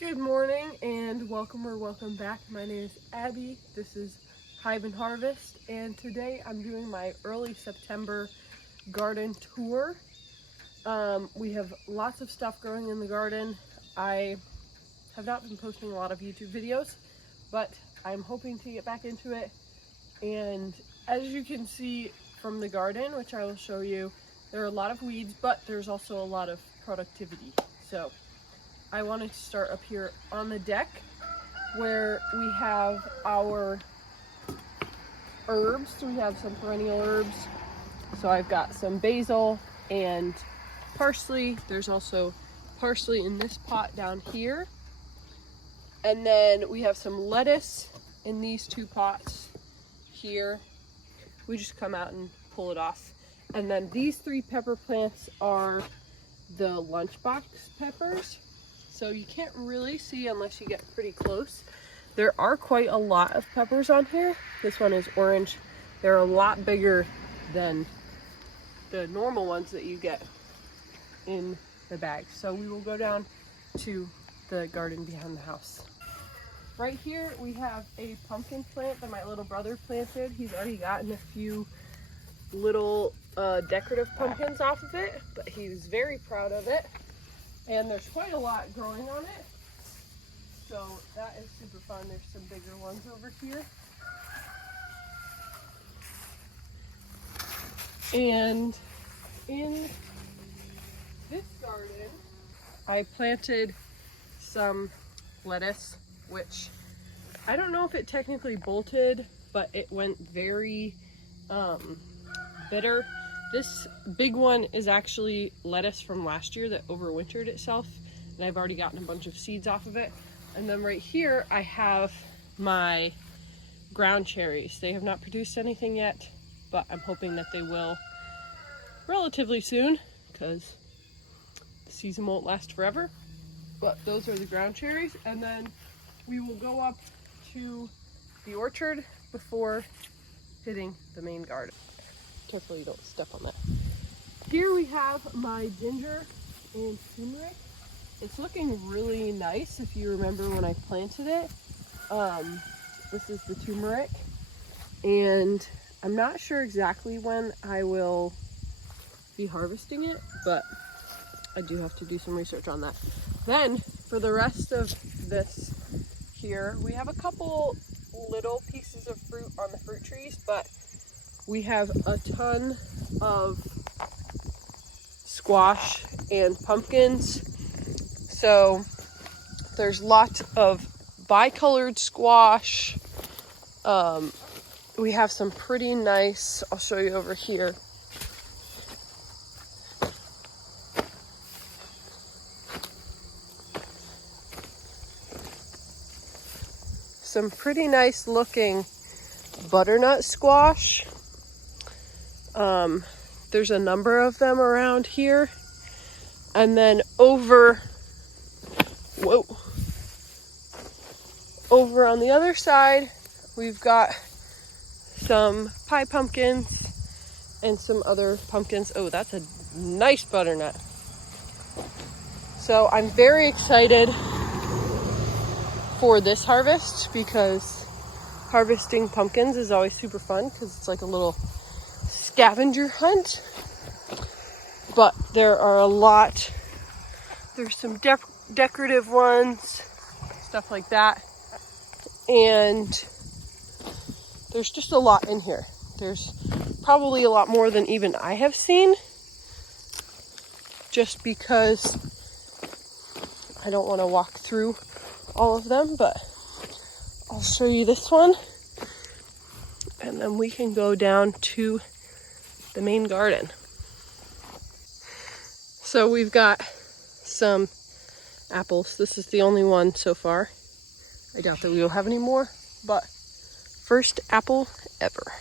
Good morning and welcome back. My name is Abby. This is Hive and Harvest, and today I'm doing my early September garden tour. We have lots of stuff growing in the garden. I have not been posting a lot of YouTube videos, but I'm hoping to get back into it. And as you can see from the garden, which I will show you, there are a lot of weeds, but there's also a lot of productivity. So I wanted to start up here on the deck where we have our herbs. We have some perennial herbs. So I've got some basil and parsley. There's also parsley in this pot down here. And then we have some lettuce in these two pots here. We just come out and pull it off. And then these three pepper plants are the lunchbox peppers. So you can't really see unless you get pretty close. There are quite a lot of peppers on here. This one is orange. They're a lot bigger than the normal ones that you get in the bag. So we will go down to the garden behind the house. Right here we have a pumpkin plant that my little brother planted. He's already gotten a few little decorative pumpkins off of it, but he's very proud of it. And there's quite a lot growing on it. So that is super fun. There's some bigger ones over here. And in this garden, I planted some lettuce, which I don't know if it technically bolted, but it went very bitter. This big one is actually lettuce from last year that overwintered itself, and I've already gotten a bunch of seeds off of it. And then right here I have my ground cherries. They have not produced anything yet, but I'm hoping that they will relatively soon because the season won't last forever. But those are the ground cherries, and then we will go up to the orchard before hitting the main garden. Carefully, you don't step on that. Here we have my ginger and turmeric. It's looking really nice if you remember when I planted it. This is the turmeric, and I'm not sure exactly when I will be harvesting it, but I do have to do some research on that. Then for the rest of this here, we have a couple little pieces of fruit on the fruit trees, but we have a ton of squash and pumpkins. So there's lots of bicolored squash. We have some pretty nice, I'll show you over here. Some pretty nice looking butternut squash. There's a number of them around here. And then over on the other side, we've got some pie pumpkins and some other pumpkins. Oh, that's a nice butternut. So I'm very excited for this harvest because harvesting pumpkins is always super fun because it's like a little scavenger hunt. But there are a lot. There's some decorative ones, stuff like that. And there's just a lot in here. There's probably a lot more than even I have seen, just because I don't want to walk through all of them, but I'll show you this one. And then we can go down to the main garden. So we've got some apples. This is the only one so far. I doubt that we will have any more, but first apple ever.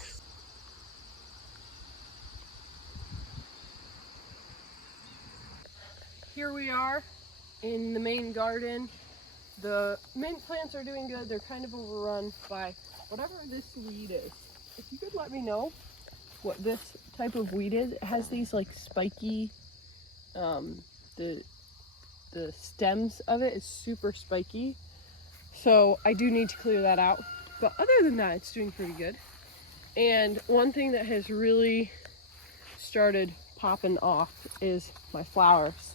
Here we are in the main garden. The mint plants are doing good. They're kind of overrun by whatever this weed is. If you could let me know what this type of weed is. It has these like spiky, the the stems of it is super spiky. So I do need to clear that out. But other than that, it's doing pretty good. And one thing that has really started popping off is my flowers.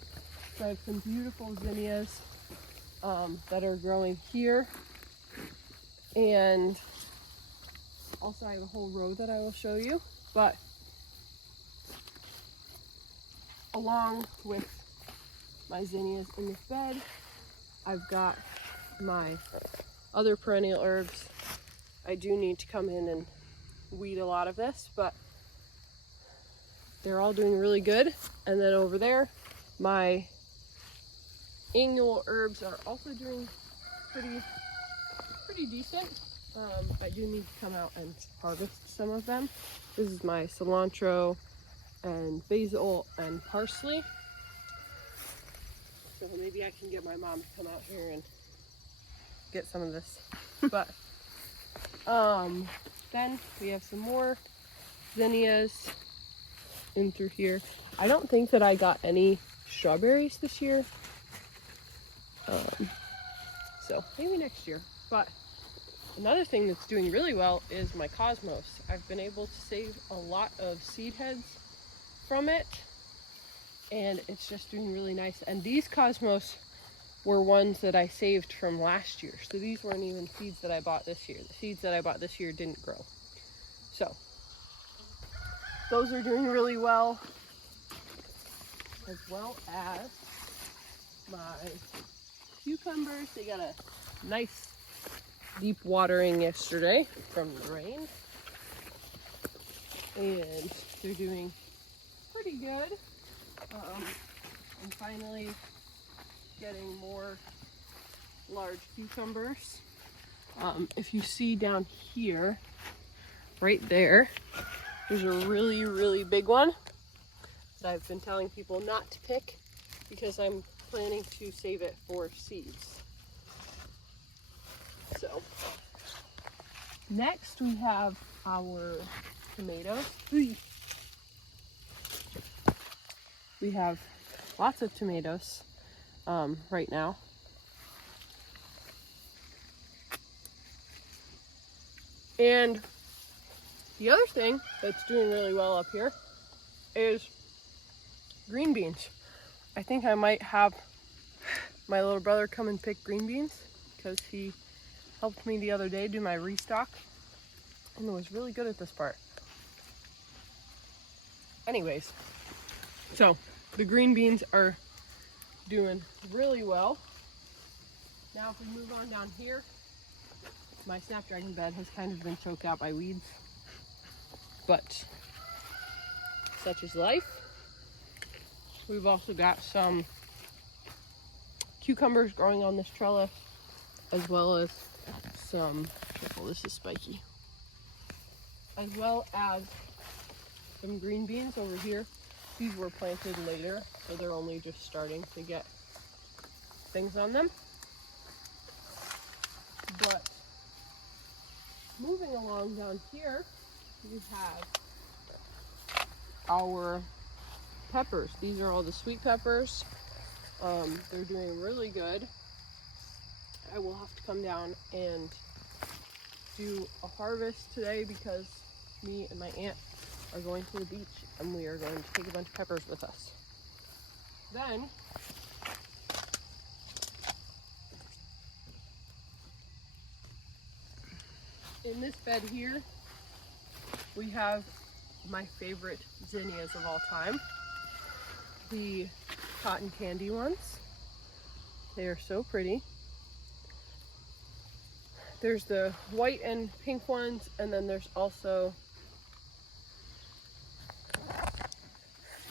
So I have some beautiful zinnias that are growing here. And also I have a whole row that I will show you. But along with my zinnias in this bed, I've got my other perennial herbs. I do need to come in and weed a lot of this, but they're all doing really good. And then over there, my annual herbs are also doing pretty decent. I do need to come out and harvest some of them. This is my cilantro and basil and parsley. So maybe I can get my mom to come out here and get some of this. But then we have some more zinnias in through here. I don't think that I got any strawberries this year. So maybe next year. But another thing that's doing really well is my cosmos. I've been able to save a lot of seed heads from it, and it's just doing really nice. And these cosmos were ones that I saved from last year. So these weren't even seeds that I bought this year. The seeds that I bought this year didn't grow. So those are doing really well, as well as my cucumbers. They got a nice deep watering yesterday from the rain, and they're doing pretty good. I'm finally getting more large cucumbers. If you see down here, right there, there's a really big one that I've been telling people not to pick because I'm planning to save it for seeds. So next we have our tomatoes. We have lots of tomatoes right now. And the other thing that's doing really well up here is green beans. I think I might have my little brother come and pick green beans because he helped me the other day do my restock and was really good at this part. Anyways, so the green beans are doing really well. Now if we move on down here, my snapdragon bed has kind of been choked out by weeds, but such is life. We've also got some cucumbers growing on this trellis, as well as some, careful, this is spiky, as well as some green beans over here. These were planted later, so they're only just starting to get things on them. But moving along down here, we have our peppers. These are all the sweet peppers. They're doing really good. I will have to come down and do a harvest today because me and my aunt are going to the beach and we are going to take a bunch of peppers with us. Then in this bed here, we have my favorite zinnias of all time, the cotton candy ones. They are so pretty. There's the white and pink ones, and then there's also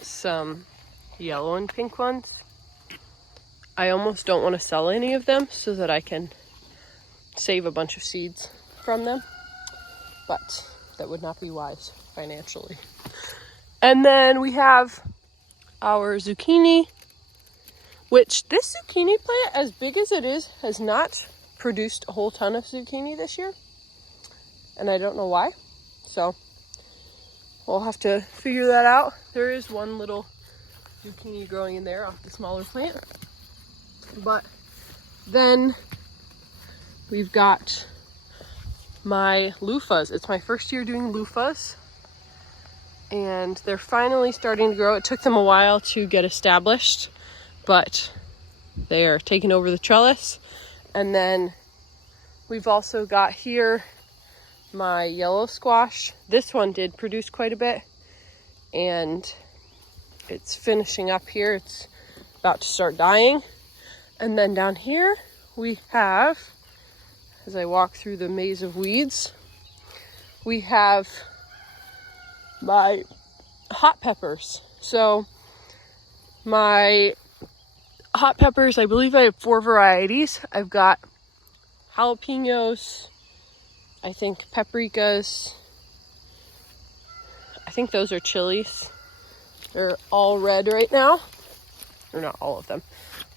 some yellow and pink ones. I almost don't want to sell any of them so that I can save a bunch of seeds from them, but that would not be wise financially. And then we have our zucchini, which this zucchini plant, as big as it is, has not produced a whole ton of zucchini this year, and I don't know why, so we'll have to figure that out. There is one little zucchini growing in there off the smaller plant, But then we've got my loofahs. It's my first year doing loofahs, and they're finally starting to grow. It took them a while to get established, but they are taking over the trellis. And then we've also got here my yellow squash. This one did produce quite a bit, and it's finishing up here. It's about to start dying. And then down here we have, as I walk through the maze of weeds, we have my hot peppers. So my hot peppers, I believe I have 4 varieties. I've got jalapenos, I think paprikas, I think those are chilies. They're all red right now. Or not all of them,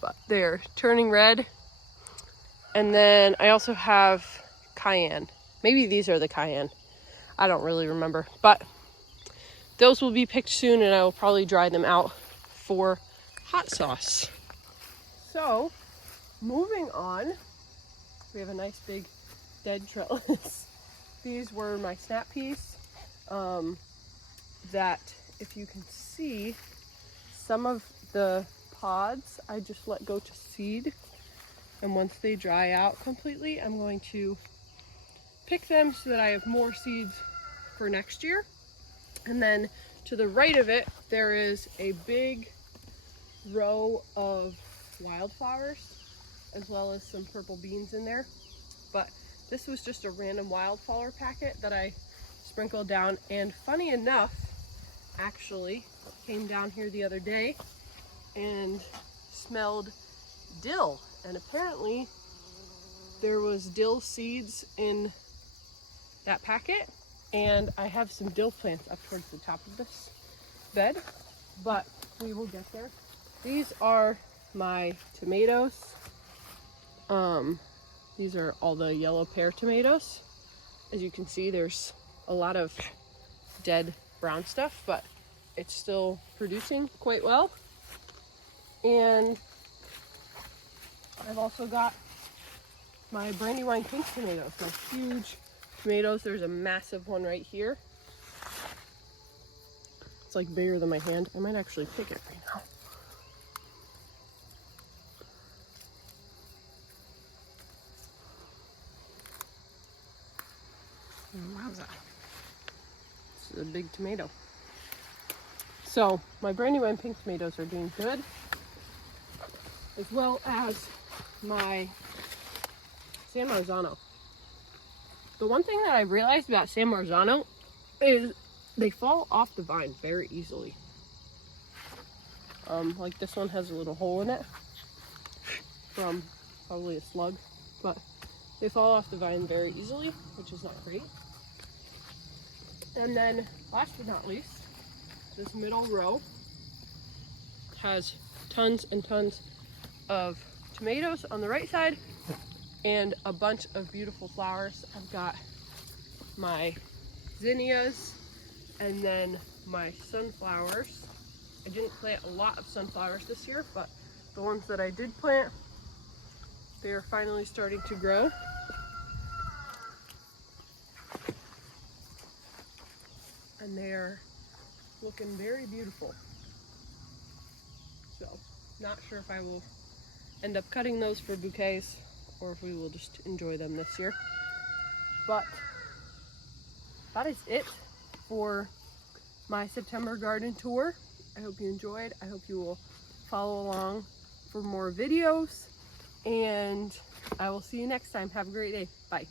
but they're turning red. And then I also have cayenne. Maybe these are the cayenne. I don't really remember, but those will be picked soon, and I will probably dry them out for hot sauce. So, moving on, we have a nice big dead trellis. These were my snap peas that, if you can see, some of the pods I just let go to seed, and once they dry out completely, I'm going to pick them so that I have more seeds for next year. And then to the right of it, there is a big row of wildflowers, as well as some purple beans in there. But this was just a random wildflower packet that I sprinkled down, and funny enough, actually came down here the other day and smelled dill, and apparently there was dill seeds in that packet, and I have some dill plants up towards the top of this bed, but we will get there. These are my tomatoes. These are all the yellow pear tomatoes. As you can see, there's a lot of dead brown stuff, but it's still producing quite well. And I've also got my Brandywine pink tomatoes, my huge tomatoes. There's a massive one right here. It's like bigger than my hand. I might actually pick it right now. Wowza. This is a big tomato. So my Brandywine pink tomatoes are doing good, as well as my San Marzano. The one thing that I realized about San Marzano is they fall off the vine very easily. Like this one has a little hole in it from probably a slug, but they fall off the vine very easily, which is not great. And then last but not least, this middle row has tons and tons of tomatoes on the right side and a bunch of beautiful flowers. I've got my zinnias and then my sunflowers. I didn't plant a lot of sunflowers this year, but the ones that I did plant, they are finally starting to grow. And they are looking very beautiful. So, not sure if I will end up cutting those for bouquets or if we will just enjoy them this year. But that is it for my September garden tour. I hope you enjoyed. I hope you will follow along for more videos, and I will see you next time. Have a great day. Bye.